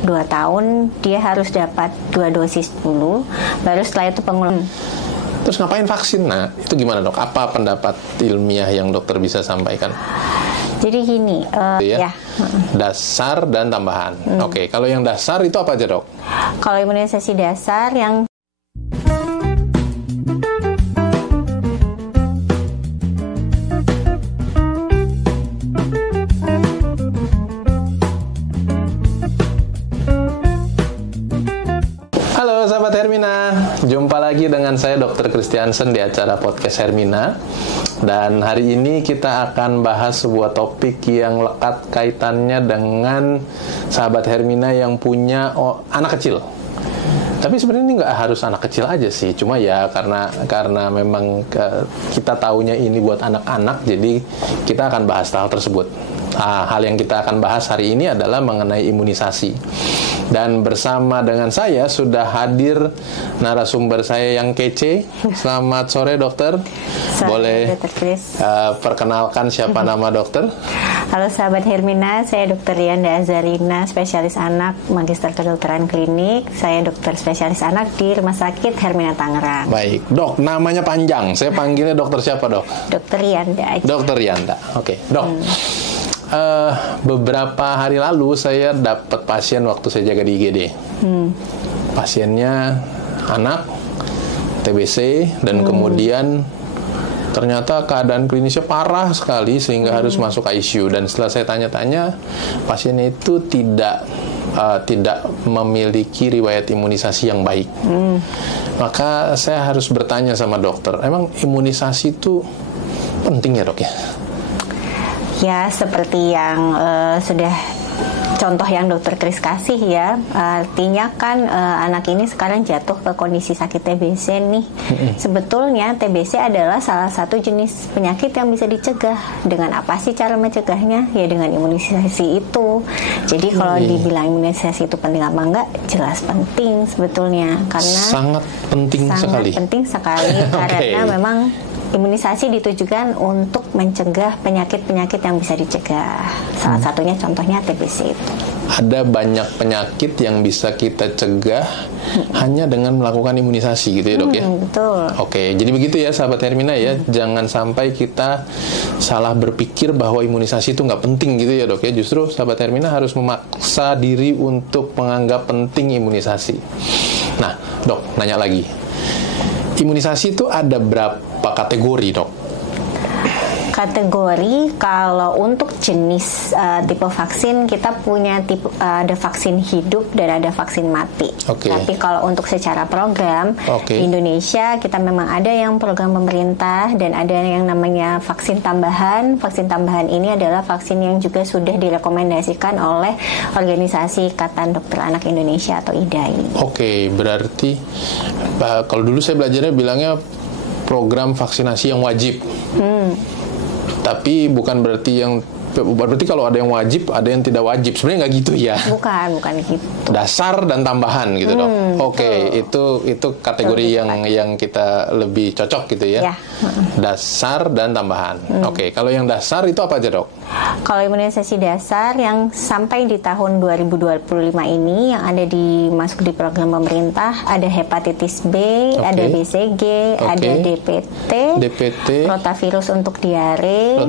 2 tahun dia harus dapat 2 dosis dulu, baru setelah itu pengulangan. Terus ngapain vaksin? Nah, itu gimana dok? Apa pendapat ilmiah yang dokter bisa sampaikan? Jadi gini, ya. Dasar dan tambahan. Oke, kalau yang dasar itu apa aja dok? Kalau imunisasi dasar yang Sahabat Hermina, jumpa lagi dengan saya Dr. Christiansen di acara podcast Hermina. Dan hari ini kita akan bahas sebuah topik yang lekat kaitannya dengan sahabat Hermina yang punya anak kecil. Tapi sebenarnya ini nggak harus anak kecil aja sih, cuma ya karena memang kita taunya ini buat anak-anak, jadi kita akan bahas hal tersebut. Hal yang kita akan bahas hari ini adalah mengenai imunisasi. Dan bersama dengan saya sudah hadir narasumber saya yang kece. Selamat sore dokter. Boleh perkenalkan siapa nama dokter? Halo sahabat Hermina, saya Dr. Rianda Azarina, spesialis anak, magister kedokteran klinik. Saya dokter spesialis anak di Rumah Sakit Hermina Tangerang. Baik, dok, namanya panjang. Saya panggilnya dokter siapa dok? Dr. Rianda aja. Dr. Rianda, oke. Dok, beberapa hari lalu saya dapat pasien waktu saya jaga di IGD. Pasiennya anak, TBC, dan kemudian ternyata keadaan klinisnya parah sekali sehingga harus masuk ICU. Dan setelah saya tanya-tanya, pasiennya itu tidak memiliki riwayat imunisasi yang baik. Maka saya harus bertanya sama dokter, emang imunisasi itu penting ya dok ya? Ya, seperti yang sudah contoh yang dokter Kris kasih ya, artinya kan anak ini sekarang jatuh ke kondisi sakit TBC nih. Sebetulnya TBC adalah salah satu jenis penyakit yang bisa dicegah. Dengan apa sih cara mencegahnya? Ya dengan imunisasi itu. Jadi kalau dibilang imunisasi itu penting apa enggak? Jelas penting sebetulnya, karena sangat penting sekali. Sangat penting sekali karena memang imunisasi ditujukan untuk mencegah penyakit-penyakit yang bisa dicegah. Salah satunya contohnya TBC itu. Ada banyak penyakit yang bisa kita cegah hanya dengan melakukan imunisasi gitu ya dok ya? Betul. Oke, jadi begitu ya sahabat Hermina ya. Jangan sampai kita salah berpikir bahwa imunisasi itu nggak penting gitu ya dok ya. Justru sahabat Hermina harus memaksa diri untuk menganggap penting imunisasi. Nah dok, nanya lagi. Imunisasi itu ada berapa kategori dok? Kategori kalau untuk jenis tipe vaksin kita punya ada vaksin hidup dan ada vaksin mati. Tapi kalau untuk secara program di Indonesia kita memang ada yang program pemerintah dan ada yang namanya vaksin tambahan. Vaksin tambahan ini adalah vaksin yang juga sudah direkomendasikan oleh Organisasi Ikatan Dokter Anak Indonesia atau IDAI. Berarti kalau dulu saya belajarnya bilangnya program vaksinasi yang wajib. Tapi bukan berarti kalau ada yang wajib, ada yang tidak wajib. Sebenarnya nggak gitu ya. Bukan gitu. Dasar dan tambahan gitu dok. Itu kategori yang kita lebih cocok gitu ya. Dasar dan tambahan. Kalau yang dasar itu apa aja dok? Kalau imunisasi dasar yang sampai di tahun 2025 ini yang ada masuk di program pemerintah ada hepatitis B, ada BCG, ada DPT, rotavirus untuk diare,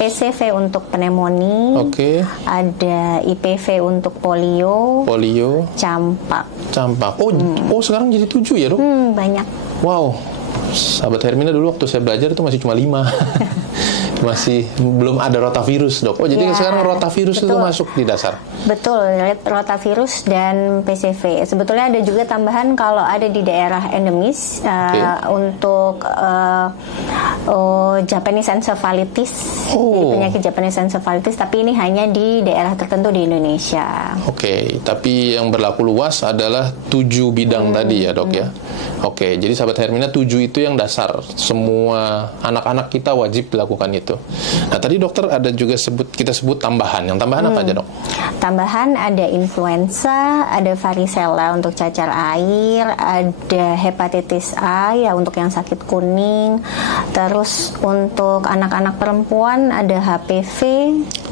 PCV untuk pneumonia, ada IPV untuk polio, campak. Sekarang jadi 7 ya dok? Banyak. Wow, sahabat Hermina dulu waktu saya belajar itu masih cuma 5. Masih belum ada rotavirus dok. Jadi sekarang rotavirus itu masuk di dasar. Betul, rotavirus dan PCV. Sebetulnya ada juga tambahan kalau ada di daerah endemis untuk Japanese encephalitis, penyakit Japanese encephalitis. Tapi ini hanya di daerah tertentu di Indonesia. Tapi yang berlaku luas adalah 7 bidang tadi ya dok ya. Jadi sahabat Hermina 7 itu yang dasar. Semua anak-anak kita wajib dilakukan itu. Nah tadi dokter ada juga kita sebut tambahan. Yang tambahan apa aja dok? Tambahan ada influenza, ada varicella untuk cacar air, ada hepatitis A ya untuk yang sakit kuning. Terus untuk anak-anak perempuan ada HPV.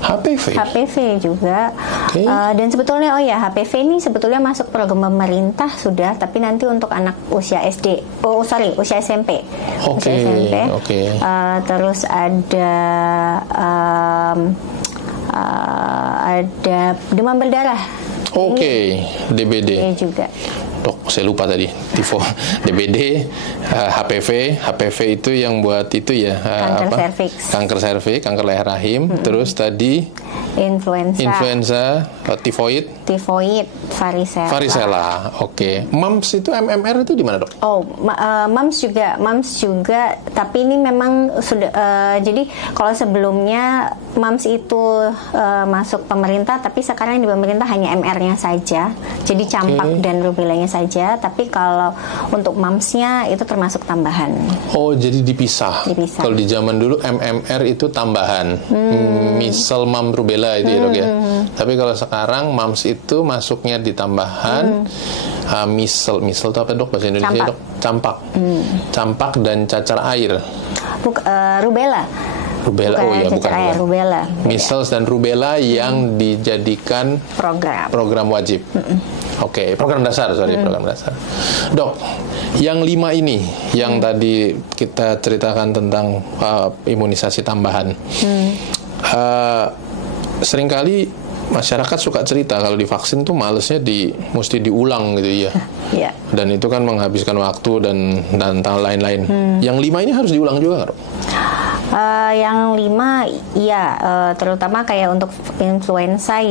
HPV juga. Okay. Dan sebetulnya HPV ini sebetulnya masuk program pemerintah sudah, tapi nanti untuk anak usia usia SMP. Oke. Usia SMP. Okay. Terus ada demam berdarah. Oke, DBD. Ini juga. Dok, saya lupa tadi. Tifo, DBD, HPV itu yang buat itu ya. Kanker serviks. Kanker serviks, kanker leher rahim. Terus tadi influenza, tifoid, varicella. Oke. Mumps itu MMR itu di mana, Dok? Mumps juga, tapi ini memang sudah jadi kalau sebelumnya mumps itu masuk pemerintah, tapi sekarang di pemerintah hanya MR-nya saja. Jadi campak dan rubellanya saja, tapi kalau untuk mumps-nya itu termasuk tambahan. Oh, jadi dipisah. Kalau di zaman dulu MMR itu tambahan. Measles, mumps, rubella itu ya, Dok ya. Tapi kalau sekarang mumps itu masuknya di tambahan. Measles itu apa, Dok, bahasa Indonesia, Dok? Campak. Campak dan cacar air. Rubella. Bukan. Rubella. Measles dan rubella yang dijadikan program wajib. Oke, program dasar. Dok, yang 5 ini yang tadi kita ceritakan tentang imunisasi tambahan. Seringkali masyarakat suka cerita kalau divaksin tuh malesnya mesti diulang gitu ya. Yeah. Dan itu kan menghabiskan waktu dan lain-lain. Yang 5 ini harus diulang juga nggak, Dok? Yang 5 terutama kayak untuk influenza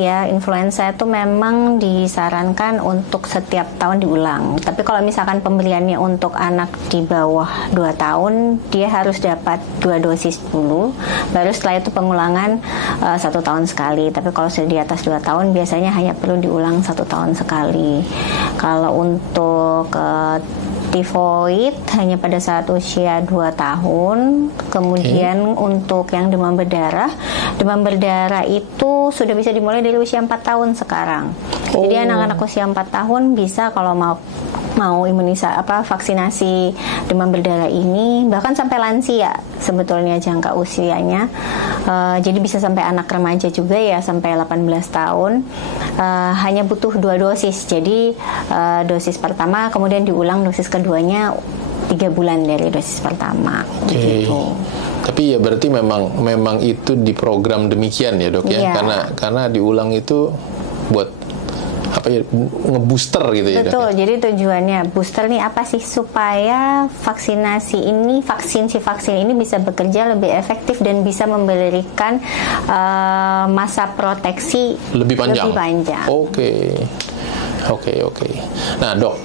itu memang disarankan untuk setiap tahun diulang. Tapi kalau misalkan pemberiannya untuk anak di bawah 2 tahun, dia harus dapat 2 dosis dulu, baru setelah itu pengulangan 1 tahun sekali. Tapi kalau sudah di atas 2 tahun biasanya hanya perlu diulang 1 tahun sekali. Kalau untuk tifoid hanya pada saat usia 2 tahun. Kemudian untuk yang demam berdarah itu sudah bisa dimulai dari usia 4 tahun sekarang. Jadi anak-anak usia 4 tahun bisa kalau mau vaksinasi demam berdarah ini, bahkan sampai lansia sebetulnya jangka usianya. Jadi bisa sampai anak remaja juga ya, sampai 18 tahun. Hanya butuh 2 dosis. Jadi dosis pertama kemudian diulang dosis keduanya 3 bulan dari dosis pertama. Gitu. Tapi ya berarti memang itu diprogram demikian ya, Dok ya. Karena diulang itu buat ngebooster gitu ya. Betul, Dok, jadi tujuannya booster nih apa sih, supaya vaksin ini bisa bekerja lebih efektif dan bisa memberikan masa proteksi lebih panjang. Oke. Nah, Dok,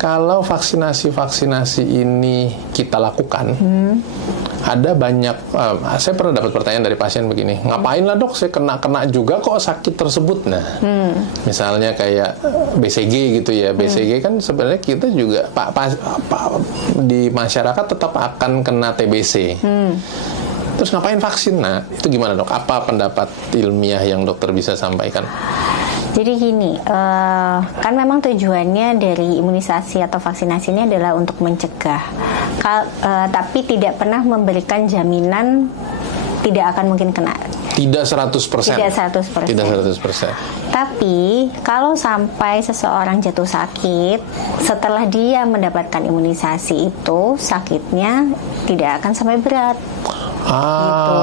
kalau vaksinasi ini kita lakukan, ada banyak. Saya pernah dapat pertanyaan dari pasien begini, ngapain lah, Dok? Saya kena juga kok sakit tersebut. Nah, misalnya kayak BCG gitu ya. BCG kan sebenarnya kita juga di masyarakat tetap akan kena TBC. Terus ngapain vaksin? Nah, itu gimana, Dok? Apa pendapat ilmiah yang dokter bisa sampaikan? Jadi gini, kan memang tujuannya dari imunisasi atau vaksinasi ini adalah untuk mencegah, tapi tidak pernah memberikan jaminan tidak akan mungkin kena. Tidak 100%. Tidak 100%. Tapi kalau sampai seseorang jatuh sakit, setelah dia mendapatkan imunisasi itu, sakitnya tidak akan sampai berat. Gitu.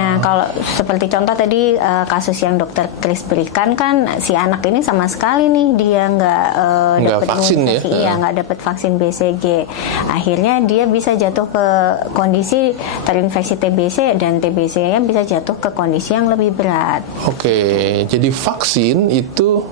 Nah, kalau seperti contoh tadi kasus yang dokter Chris berikan, kan si anak ini sama sekali nih dia nggak dapat vaksin imunisasi, nggak dapat vaksin BCG. Akhirnya dia bisa jatuh ke kondisi terinfeksi TBC, dan TBC-nya bisa jatuh ke kondisi yang lebih berat. Oke, jadi vaksin itu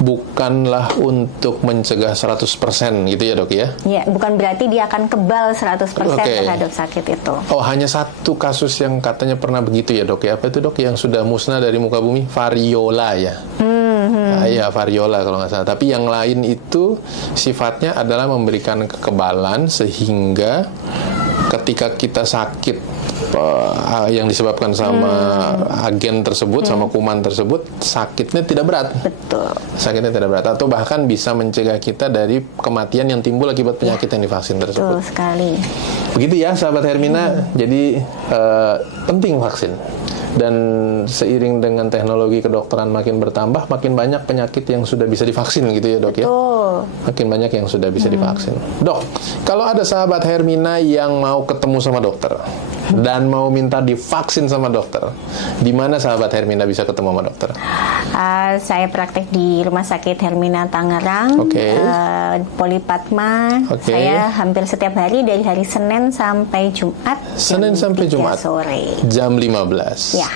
bukanlah untuk mencegah 100% gitu ya, Dok ya? Ya, bukan berarti dia akan kebal 100% terhadap sakit itu. Oh, hanya satu kasus yang katanya pernah begitu ya, Dok ya? Apa itu, Dok, yang sudah musnah dari muka bumi? Variola ya? Ya, variola kalau nggak salah. Tapi yang lain itu sifatnya adalah memberikan kekebalan sehingga ketika kita sakit yang disebabkan sama agen tersebut, sama kuman tersebut, sakitnya tidak berat. Betul. Sakitnya tidak berat, atau bahkan bisa mencegah kita dari kematian yang timbul akibat penyakit yang divaksin tersebut. Betul sekali. Begitu ya, sahabat Hermina. Jadi penting vaksin. Dan seiring dengan teknologi kedokteran makin bertambah, makin banyak penyakit yang sudah bisa divaksin gitu ya, Dok ya. Betul. Makin banyak yang sudah bisa divaksin. Dok, kalau ada sahabat Hermina yang mau ketemu sama dokter dan mau minta divaksin sama dokter, di mana sahabat Hermina bisa ketemu sama dokter? Saya praktek di Rumah Sakit Hermina Tangerang, Oke. Polipatma. Oke. Saya hampir setiap hari dari hari Senin sampai Jumat. Senin jam sampai 3 Jumat. sore. Jam 15. Ya.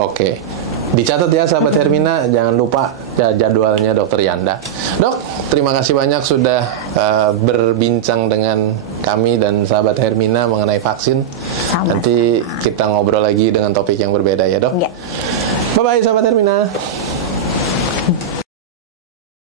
Oke. Dicatat ya sahabat Hermina, jangan lupa jadwalnya Dokter Yanda. Dok, terima kasih banyak sudah berbincang dengan kami dan sahabat Hermina mengenai vaksin. Sama-sama. Nanti kita ngobrol lagi dengan topik yang berbeda ya, Dok. Ya. Bye-bye sahabat Hermina.